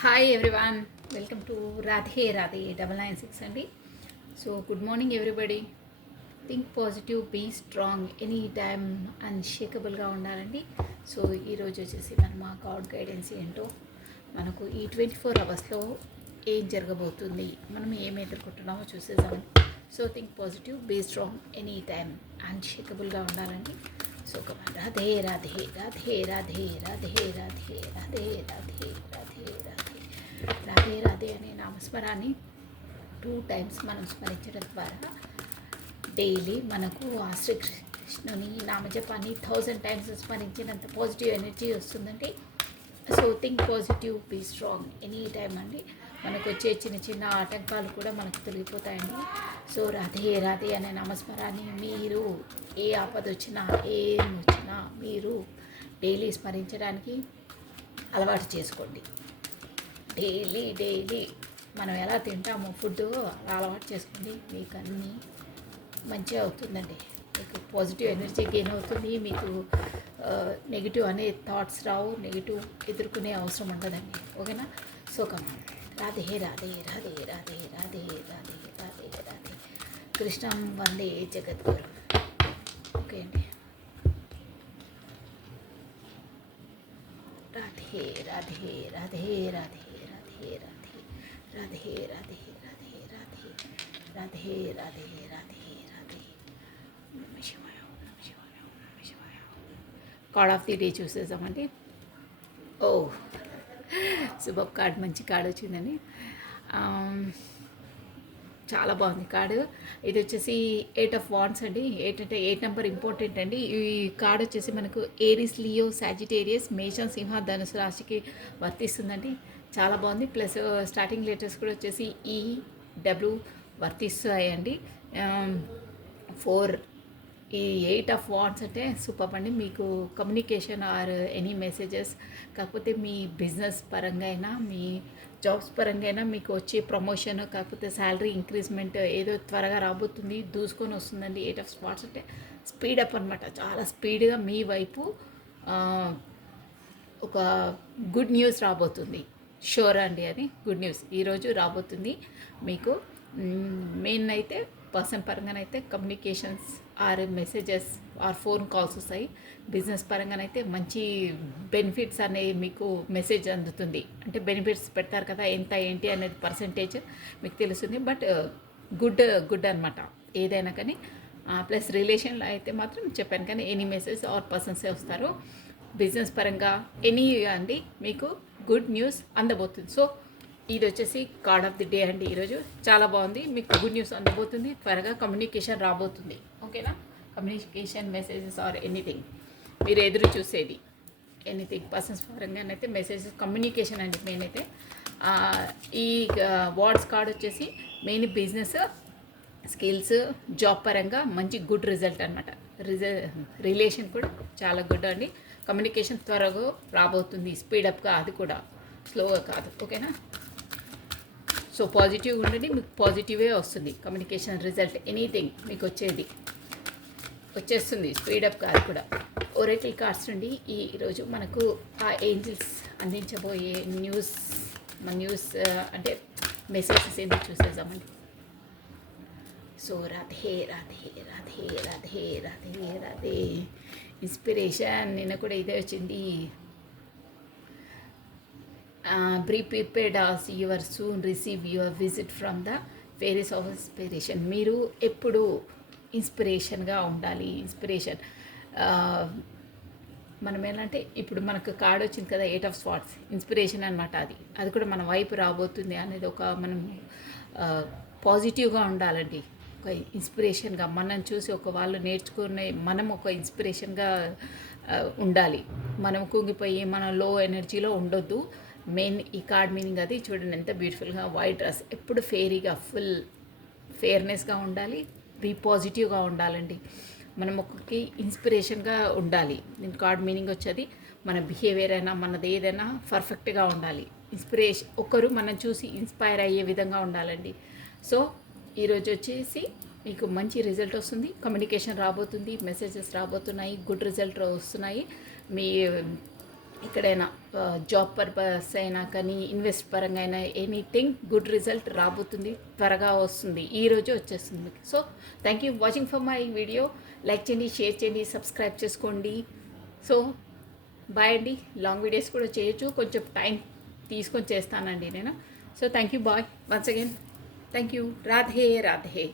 Hi everyone, welcome to Radhe Radhe 996 అండి. So good morning everybody. Think positive, be strong, any time అన్షేకబుల్గా ఉండాలండి. So ఈరోజు వచ్చేసి మనం మా గాడ్ గైడెన్స్ ఏంటో, మనకు ఈ 24 అవర్స్లో ఏం జరగబోతుంది, మనం ఏం ఎదుర్కొంటున్నామో చూసేద్దామండి. So think positive, be strong, any time అన్షేకబుల్గా ఉండాలండి. సో కమాన్, రాధే రాధే రాధే రాధే రాధే రాధే రాధే రాధే రాధే రాధే రాధే రాధే అనే నామస్మరాన్ని 2 టైమ్స్ మనం స్మరించడం ద్వారా డైలీ మనకు ఆ శ్రీకృష్ణుని నామజపాన్ని 1000 టైమ్స్ స్మరించినంత పాజిటివ్ ఎనర్జీ వస్తుందండి. So think positive, be strong, any time అండి. మనకు వచ్చే చిన్న చిన్న ఆటంకాలు కూడా మనకు తొలగిపోతాయండి. సో రాధే రాధే అనే నామస్మరాన్ని మీరు ఏ ఆపద వచ్చినా ఏం వచ్చినా మీరు డైలీ స్మరించడానికి అలవాటు చేసుకోండి. డైలీ మనం ఎలా తింటామో ఫుడ్ అలా అలవాటు చేసుకోండి. మీకు అన్నీ మంచిగా అవుతుందండి. మీకు పాజిటివ్ ఎనర్జీ గెయిన్ అవుతుంది. మీకు నెగిటివ్ అనే థాట్స్ రావు, నెగిటివ్ ఎదుర్కొనే అవసరం ఉండదండి. ఓకేనా? సో కమాన్, రాధే రాధే రాధే రాధే రాధే రాధే రాధే రాధే కృష్ణం వందే జగద్గురు. ఓకే అండి. రాధే రాధే రాధే రాధే రాధే రాధే రాధే రాధే రాధే రాధే రాధే రాధే రాధే రాధే నమ శివాయ, నమ శివాయ, నమ శివాయ. కార్డ్ ఆఫ్ ది డే చూసేసామండి. ఓ శుభం కార్డ్, మంచి కార్డ్ వచ్చిందండి. చాలా బాగుంది కార్డు. ఇది వచ్చేసి 8 ఆఫ్ వాండ్స్ అండి. 8 అంటే 8 నెంబర్ ఇంపార్టెంట్ అండి. ఈ కార్డు వచ్చేసి మనకు ఏరిస్, లియో, సాజిటేరియస్, మేషం, సింహ, ధనుసు రాశికి వర్తిస్తుందండి. చాలా బాగుంది. ప్లస్ స్టార్టింగ్ లెటర్స్ కూడా వచ్చేసి ఈ డబ్ల్యూ వర్తిస్తాయండి. 4 ఈ 8 ఆఫ్ వాండ్స్ అంటే సూపర్ అండి. మీకు కమ్యూనికేషన్ ఆర్ ఎనీ మెసేజెస్, కాకపోతే మీ బిజినెస్ పరంగా అయినా, మీ జాబ్స్ పరంగా అయినా మీకు వచ్చే ప్రమోషన్, కాకపోతే శాలరీ ఇంక్రీజ్మెంట్ ఏదో త్వరగా రాబోతుంది, దూసుకొని వస్తుందండి. 8 ఆఫ్ స్పాట్స్ అంటే స్పీడప్ అనమాట. చాలా స్పీడ్గా మీ వైపు ఒక గుడ్ న్యూస్ రాబోతుంది. షూర్ అండి, అది గుడ్ న్యూస్ ఈరోజు రాబోతుంది మీకు. మెయిన్ అయితే పర్సన్ పరంగానైతే communications or messages or phone calls వస్తాయి. బిజినెస్ పరంగానైతే మంచి బెనిఫిట్స్ అనేవి మీకు మెసేజ్ అందుతుంది. అంటే బెనిఫిట్స్ పెడతారు కదా, ఎంత ఏంటి అనేది పర్సంటేజ్ మీకు తెలుస్తుంది. బట్ గుడ్ అనమాట ఏదైనా కానీ. ప్లస్ రిలేషన్లో అయితే మాత్రం చెప్పాను కానీ ఎనీ మెసేజ్ ఆర్ పర్సన్సే వస్తారు. బిజినెస్ పరంగా ఎనీ అండి మీకు గుడ్ న్యూస్ అందబోతుంది. సో ఇది వచ్చేసి కార్డ్ ఆఫ్ ది డే అండి. ఈరోజు చాలా బాగుంది. మీకు గుడ్ న్యూస్ అందబోతుంది, త్వరగా కమ్యూనికేషన్ రాబోతుంది. ఓకేనా? కమ్యూనికేషన్, మెసేజెస్ ఆర్ ఎనీథింగ్ మీరు ఎదురు చూసేది, ఎనీథింగ్ పర్సన్స్ పరంగానైతే మెసేజెస్, కమ్యూనికేషన్ అండి మెయిన్ అయితే. ఈ వార్డ్స్ కార్డ్ వచ్చేసి మెయిన్ బిజినెస్, స్కిల్స్, జాబ్ పరంగా మంచి గుడ్ రిజల్ట్ అనమాట. రిలేషన్ కూడా చాలా గుడ్ అండి. కమ్యూనికేషన్ త్వరగా రాబోతుంది, స్పీడప్గా, అది కూడా స్లోగా కాదు. ఓకేనా? సో పాజిటివ్ ఉండండి, మీకు పాజిటివే వస్తుంది. కమ్యూనికేషన్ రిజల్ట్ ఎనీథింగ్ మీకు వచ్చేస్తుంది స్పీడప్ కాదు కూడా. ఒరేకిల్ కార్డ్స్ నుండి ఈరోజు మనకు ఆ ఏంజిల్స్ అందించబోయే న్యూస్ అంటే మెసేజెస్ ఏంటి చూసేద్దామండి. సో రాధే రాధే రాధే రాధే రాధే రాధే ఇన్స్పిరేషన్ నిన్న కూడా ఇదే వచ్చింది. Be prepared as you are soon receive your visit from the fairies of inspiration. మీరు ఎప్పుడు ఇన్స్పిరేషన్గా ఉండాలి. ఇన్స్పిరేషన్ మనం ఏంటంటే ఇప్పుడు మనకు కార్డ్ వచ్చింది కదా, 8 ఆఫ్ స్వార్డ్స్, ఇన్స్పిరేషన్ అనమాట. అది కూడా మన వైపు రాబోతుంది అనేది ఒక మనం పాజిటివ్గా ఉండాలండి. ఒక ఇన్స్పిరేషన్గా మనం చూసి ఒక వాళ్ళు నేర్చుకునే మనం ఒక ఇన్స్పిరేషన్గా ఉండాలి. మనం కుంగిపోయి మన లో ఎనర్జీలో ఉండొద్దు. మెయిన్ ఈ కార్డ్ మీనింగ్ అది. చూడండి ఎంత బ్యూటిఫుల్గా, వైట్ డ్రెస్, ఎప్పుడు ఫెయిరీగా, ఫుల్ ఫెయిర్నెస్గా ఉండాలి, బీ పాజిటివ్గా ఉండాలండి. మనం ఒక్కరికి ఇన్స్పిరేషన్గా ఉండాలి. దీని కార్డ్ మీనింగ్ వచ్చేది మన బిహేవియర్ అయినా మనది ఏదైనా పర్ఫెక్ట్గా ఉండాలి. ఇన్స్పిరేషన్ ఒకరు మనం చూసి ఇన్స్పైర్ అయ్యే విధంగా ఉండాలండి. సో ఈరోజు వచ్చేసి మీకు మంచి రిజల్ట్ వస్తుంది. కమ్యూనికేషన్ రాబోతుంది, మెసేజెస్ రాబోతున్నాయి, గుడ్ రిజల్ట్ వస్తున్నాయి. మీ ఎక్కడైనా జాబ్ పర్పస్ అయినా కానీ ఇన్వెస్ట్ పరంగా అయినా ఎనీథింగ్ గుడ్ రిజల్ట్ రాబోతుంది, త్వరగా వస్తుంది, ఈ రోజు వచ్చేస్తుంది మీకు. So thank you watching for my video. Like చేయండి, షేర్ చేయండి, సబ్స్క్రైబ్ చేసుకోండి. సో బాయ్ అండి. లాంగ్ వీడియోస్ కూడా చేయొచ్చు, కొంచెం టైం తీసుకొని చేస్తానండి నేను. So thank you, bye once again. Thank you. Radhe Radhe.